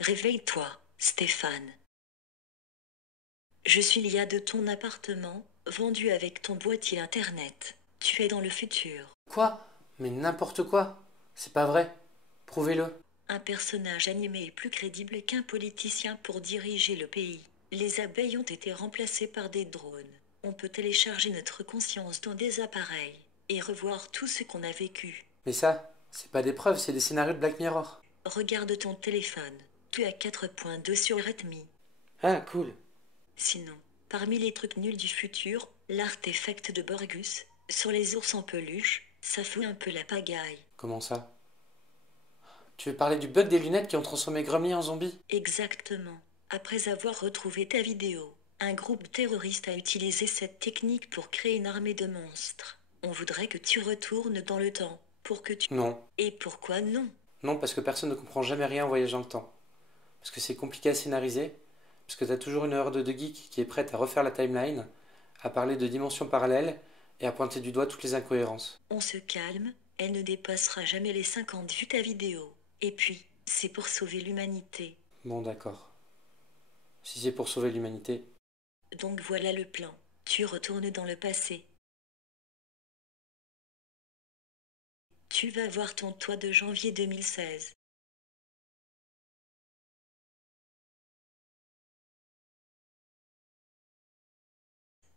Réveille-toi, Stéphane. Je suis Lia de ton appartement, vendu avec ton boîtier internet. Tu es dans le futur. Quoi? Mais n'importe quoi. C'est pas vrai. Prouvez-le. Un personnage animé est plus crédible qu'un politicien pour diriger le pays. Les abeilles ont été remplacées par des drones. On peut télécharger notre conscience dans des appareils et revoir tout ce qu'on a vécu. Mais ça, c'est pas des preuves, c'est des scénarios de Black Mirror. Regarde ton téléphone. Tu as 4.2 sur Redmi. Ah, cool. Sinon, parmi les trucs nuls du futur, l'artefact de Borgus, sur les ours en peluche, ça fout un peu la pagaille. Comment ça? Tu veux parler du bug des lunettes qui ont transformé Grumly en zombie? Exactement. Après avoir retrouvé ta vidéo, un groupe terroriste a utilisé cette technique pour créer une armée de monstres. On voudrait que tu retournes dans le temps, pour que tu... Non. Et pourquoi non? Non, parce que personne ne comprend jamais rien en voyageant le temps. Parce que c'est compliqué à scénariser. Parce que t'as toujours une horde de geeks qui est prête à refaire la timeline, à parler de dimensions parallèles et à pointer du doigt toutes les incohérences. On se calme, elle ne dépassera jamais les 50 vues ta vidéo. Et puis, c'est pour sauver l'humanité. Bon, d'accord. Si c'est pour sauver l'humanité. Donc voilà le plan. Tu retournes dans le passé. Tu vas voir ton toi de janvier 2016.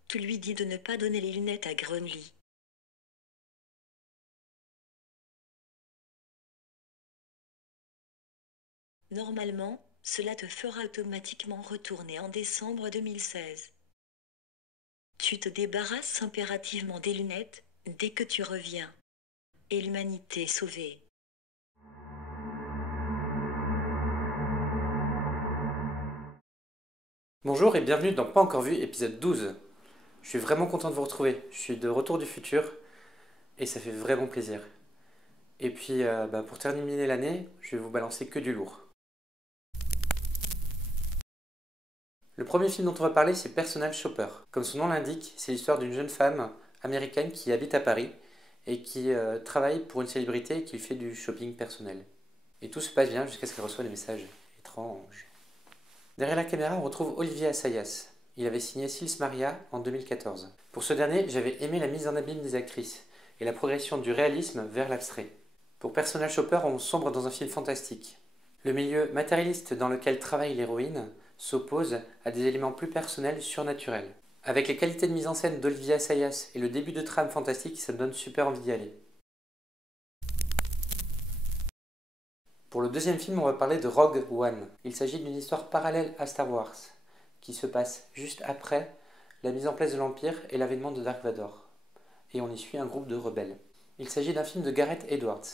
Tu lui dis de ne pas donner les lunettes à Grumly. Normalement, cela te fera automatiquement retourner en décembre 2016. Tu te débarrasses impérativement des lunettes dès que tu reviens. Et l'humanité est sauvée. Bonjour et bienvenue dans Pas encore vu, épisode 12. Je suis vraiment content de vous retrouver. Je suis de retour du futur et ça fait vraiment plaisir. Et puis, pour terminer l'année, je vais vous balancer que du lourd. Le premier film dont on va parler, c'est Personal Shopper. Comme son nom l'indique, c'est l'histoire d'une jeune femme américaine qui habite à Paris et qui travaille pour une célébrité et qui fait du shopping personnel. Et tout se passe bien jusqu'à ce qu'elle reçoive des messages étranges. Derrière la caméra, on retrouve Olivier Assayas. Il avait signé Sils Maria en 2014. Pour ce dernier, j'avais aimé la mise en abîme des actrices et la progression du réalisme vers l'abstrait. Pour Personal Shopper, on sombre dans un film fantastique. Le milieu matérialiste dans lequel travaille l'héroïne s'oppose à des éléments plus personnels, surnaturels. Avec les qualités de mise en scène d'Olivier Assayas et le début de trame fantastique, ça me donne super envie d'y aller. Pour le deuxième film, on va parler de Rogue One. Il s'agit d'une histoire parallèle à Star Wars, qui se passe juste après la mise en place de l'Empire et l'avènement de Dark Vador. Et on y suit un groupe de rebelles. Il s'agit d'un film de Gareth Edwards.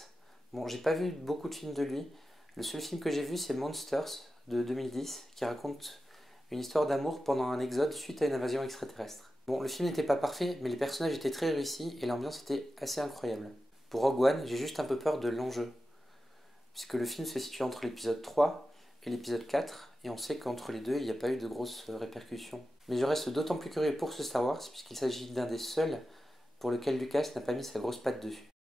Bon, j'ai pas vu beaucoup de films de lui. Le seul film que j'ai vu, c'est Monsters de 2010, qui raconte une histoire d'amour pendant un exode suite à une invasion extraterrestre. Bon, le film n'était pas parfait, mais les personnages étaient très réussis et l'ambiance était assez incroyable. Pour Rogue One, j'ai juste un peu peur de l'enjeu, puisque le film se situe entre l'épisode 3 et l'épisode 4, et on sait qu'entre les deux, il n'y a pas eu de grosses répercussions. Mais je reste d'autant plus curieux pour ce Star Wars, puisqu'il s'agit d'un des seuls pour lequel Lucas n'a pas mis sa grosse patte dessus.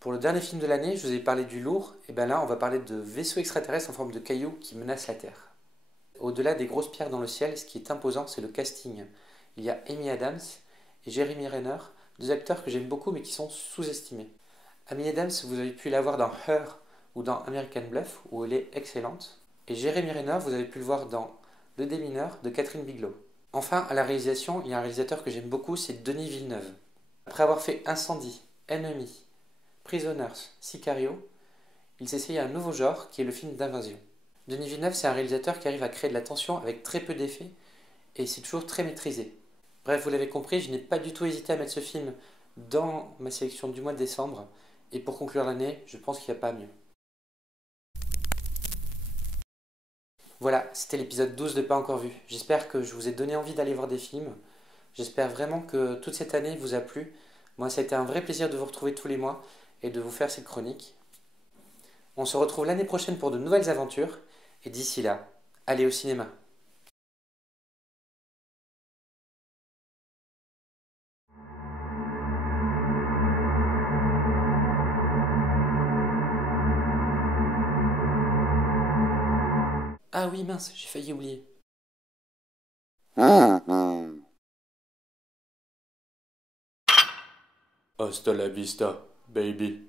Pour le dernier film de l'année, je vous ai parlé du lourd, et bien là, on va parler de vaisseaux extraterrestres en forme de cailloux qui menacent la Terre. Au-delà des grosses pierres dans le ciel, ce qui est imposant, c'est le casting. Il y a Amy Adams et Jeremy Renner, deux acteurs que j'aime beaucoup mais qui sont sous-estimés. Amy Adams, vous avez pu la voir dans Her ou dans American Bluff, où elle est excellente. Et Jeremy Renner, vous avez pu le voir dans Le Démineur de Catherine Bigelow. Enfin, à la réalisation, il y a un réalisateur que j'aime beaucoup, c'est Denis Villeneuve. Après avoir fait Incendie, Enemy, Prisoners, Sicario, il s'essaye à un nouveau genre qui est le film d'invasion. Denis Villeneuve, c'est un réalisateur qui arrive à créer de la tension avec très peu d'effets et c'est toujours très maîtrisé. Bref, vous l'avez compris, je n'ai pas du tout hésité à mettre ce film dans ma sélection du mois de décembre et pour conclure l'année, je pense qu'il n'y a pas mieux. Voilà, c'était l'épisode 12 de Pas encore vu. J'espère que je vous ai donné envie d'aller voir des films. J'espère vraiment que toute cette année vous a plu. Moi, ça a été un vrai plaisir de vous retrouver tous les mois et de vous faire cette chronique. On se retrouve l'année prochaine pour de nouvelles aventures. Et d'ici là, allez au cinéma. Ah oui, mince, j'ai failli oublier. Hasta la vista, baby.